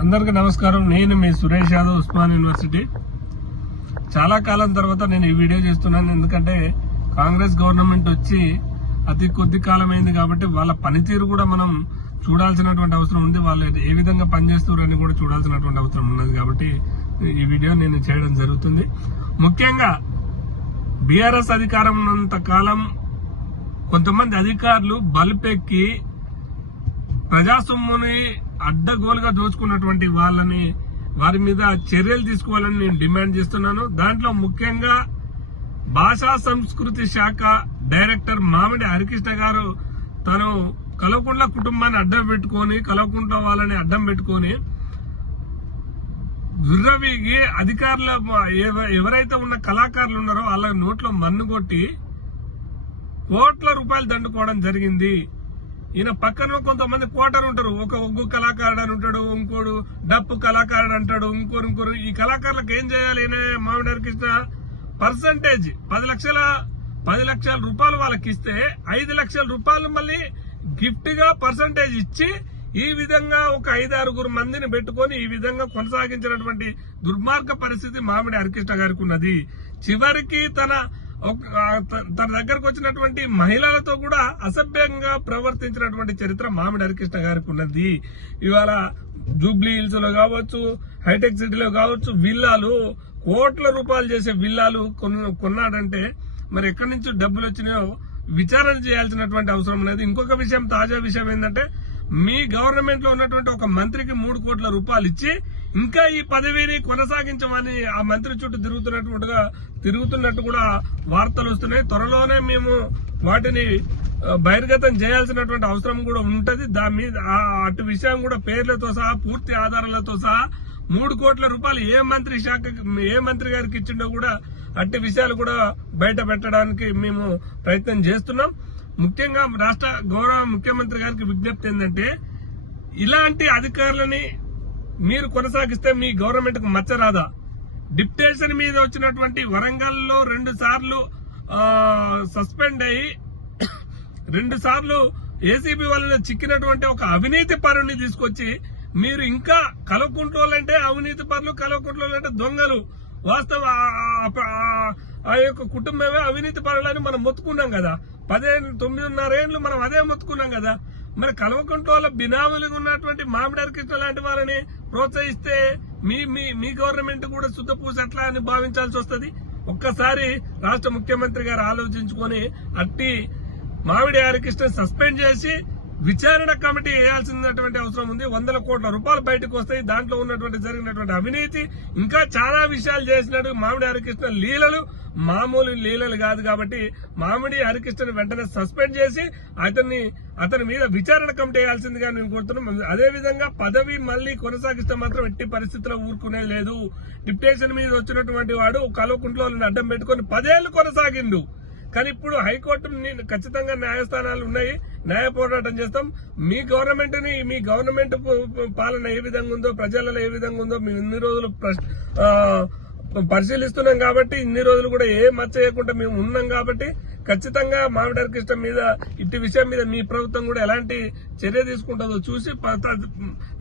అందరికీ నమస్కారం. నేను మీ సురేష్ యాదవ్, ఉస్మాన్ యూనివర్సిటీ. చాలా కాలం తర్వాత నేను ఈ వీడియో చేస్తున్నాను. ఎందుకంటే కాంగ్రెస్ గవర్నమెంట్ వచ్చి అతి కొద్ది కాలమైంది కాబట్టి వాళ్ళ పనితీరు కూడా మనం చూడాల్సినటువంటి అవసరం ఉంది. వాళ్ళు ఏ విధంగా పనిచేస్తున్నారని కూడా చూడాల్సినటువంటి అవసరం ఉన్నది కాబట్టి ఈ వీడియో నేను చేయడం జరుగుతుంది. ముఖ్యంగా బీఆర్ఎస్ అధికారం ఉన్నంత కాలం కొంతమంది అధికారులు బలుపెక్కి ప్రజాసొమ్ముని అడ్డగోలుగా దోచుకున్నటువంటి వారి మీద చర్యలు తీసుకోవాలని నేను డిమాండ్ చేస్తున్నాను. దాంట్లో ముఖ్యంగా భాషా సంస్కృతి శాఖ డైరెక్టర్ మామిడి హరికృష్ణ గారు తను కల్వకుంట్ల కుటుంబాన్ని అడ్డం పెట్టుకొని, కల్వకుంట్ల వాళ్ళని అడ్డం పెట్టుకొని విర్రవీగి అధికారుల ఎవరైతే ఉన్న కళాకారులు ఉన్నారో వాళ్ళ నోట్లో మన్ను కొట్టి కోట్ల రూపాయలు దండుకోవడం జరిగింది. ఈయన పక్కన కొంతమంది కోటర్ ఉంటారు. ఒక ఒగ్గు కళాకారుడు అని ఉంటాడు, ఇంకోడు డప్పు కళాకారుడు అంటాడు, ఇంకోరు. ఈ కళాకారులకు ఏం చేయాలి? ఈయన మామిడి హరికృష్ణ పర్సంటేజ్ 10 లక్షల రూపాయలు వాళ్ళకి ఇస్తే 5 లక్షల రూపాయలు మళ్ళీ గిఫ్ట్ గా పర్సంటేజ్ ఇచ్చి ఈ విధంగా ఒక 5-6 మందిని పెట్టుకొని ఈ విధంగా కొనసాగించినటువంటి దుర్మార్గ పరిస్థితి మామిడి హరికృష్ణ గారికి ఉన్నది. చివరికి తన దగ్గరకు వచ్చినటువంటి మహిళలతో కూడా అసభ్యంగా ప్రవర్తించినటువంటి చరిత్ర మామిడి హరికృష్ణ గారికి ఉన్నది. ఇవాళ జూబ్లీ హిల్స్ లో కావచ్చు, హైటెక్ సిటీలో కావచ్చు, విల్లాలు కోట్ల రూపాయలు చేసే విల్లాలు కొన్నాడంటే మరి ఎక్కడి నుంచి డబ్బులు వచ్చినాయో విచారణ చేయాల్సినటువంటి అవసరం ఉన్నది. ఇంకొక విషయం, తాజా విషయం ఏంటంటే మీ గవర్నమెంట్ లో ఉన్నటువంటి ఒక మంత్రికి 3 కోట్ల రూపాయలు ఇచ్చి ఇంకా ఈ పదవిని కొనసాగించమని ఆ మంత్రి చుట్టూ తిరుగుతున్నట్టు కూడా వార్తలు వస్తున్నాయి. త్వరలోనే మేము వాటిని బహిర్గతం చేయాల్సినటువంటి అవసరం కూడా ఉంటది. దాని మీద అటు విషయం కూడా పేర్లతో సహా పూర్తి ఆధారాలతో సహా 3 కోట్ల రూపాయలు ఏ మంత్రి గారికి ఇచ్చిండో కూడా అట్టి విషయాలు కూడా బయట పెట్టడానికి మేము ప్రయత్నం చేస్తున్నాం. ముఖ్యంగా రాష్ట్ర గౌరవ ముఖ్యమంత్రి గారికి విజ్ఞప్తి ఏంటంటే ఇలాంటి అధికారులని మీరు కొనసాగిస్తే మీ గవర్నమెంట్ కు మచ్చరాదా? డిప్యుటేషన్ మీద వచ్చినటువంటి వరంగల్ లో 2 సార్లు సస్పెండ్ అయ్యి 2 సార్లు ఏసీబీ వలన చిక్కినటువంటి ఒక అవినీతి పరుని తీసుకొచ్చి మీరు ఇంకా కల్వకుంట్లంటే అవినీతి పరులు, కల్వకుంట్లంటే దొంగలు, వాస్తవ ఆ యొక్క కుటుంబమే అవినీతి పరులని మనం మొత్తుకున్నాం కదా. 9.5 ఏళ్లు మనం అదే మొత్తుకున్నాం కదా. మరి కల్వకుంట్ల బినాములుగా ఉన్నటువంటి మామిడి హరికృష్ణ లాంటి వాళ్ళని ప్రోత్సహిస్తే మీ గవర్నమెంట్ కూడా శుద్ధపూస ఎట్లా అని భావించాల్సి వస్తుంది. ఒక్కసారి రాష్ట్ర ముఖ్యమంత్రి గారు ఆలోచించుకొని అట్టి మామిడి హరికృష్ణ సస్పెండ్ చేసి విచారణ కమిటీ వేయాల్సినటువంటి అవసరం ఉంది. 100 కోట్ల రూపాయలు బయటకు వస్తాయి. దాంట్లో ఉన్నటువంటి జరిగినటువంటి అవినీతి, ఇంకా చాలా విషయాలు చేసినట్టు మామిడి హరికృష్ణ లీలలు మామూలు లీలలు కాదు. కాబట్టి మామిడి హరికృష్ణను వెంటనే సస్పెండ్ చేసి అతని మీద విచారణ కమిటీ వేయాల్సిందిగా నేను కోరుతున్నాం. అదేవిధంగా పదవి మళ్లీ కొనసాగిస్తే మాత్రం ఎట్టి పరిస్థితుల్లో ఊరుకునే లేదు. డిప్యుటేషన్ మీద వచ్చినటువంటి వాడు కల్వకుంట్లని అడ్డం పెట్టుకుని 10 ఏళ్లు కొనసాగిండు. కానీ ఇప్పుడు హైకోర్టు ఖచ్చితంగా న్యాయస్థానాలు ఉన్నాయి, న్యాయ పోరాటం చేస్తాం. మీ గవర్నమెంట్ పాలన ఏ విధంగా ఉందో, ప్రజలలో ఏ విధంగా ఉందో మేము ఇన్ని రోజులు పరిశీలిస్తున్నాం. కాబట్టి ఇన్ని రోజులు కూడా ఏ మచ్చ చేయకుండా మేము ఉన్నాం. కాబట్టి ఖచ్చితంగా మామిడి హరికృష్ణ మీద ఇట్టి విషయం మీద మీ ప్రభుత్వం కూడా ఎలాంటి చర్య తీసుకుంటుందో చూసి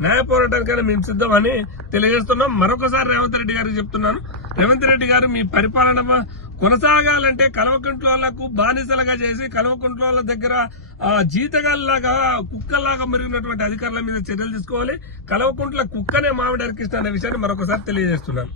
న్యాయ పోరాటానికైనా మేము సిద్ధమని తెలియజేస్తున్నాం. మరొకసారి రేవంత్ రెడ్డి గారికి చెప్తున్నాను, రేవంత్ రెడ్డి గారు మీ పరిపాలన కొనసాగాలంటే కల్వకుంట్లకు బానిసలుగా చేసి కల్వకుంట్ల దగ్గర జీతగాల్లాగా కుక్కల్లాగా మెరిగినటువంటి అధికారుల మీద చర్యలు తీసుకోవాలి. కల్వకుంట్ల కుక్కనే మామిడి హరికృష్ణ అనే విషయాన్ని మరొకసారి తెలియజేస్తున్నాను.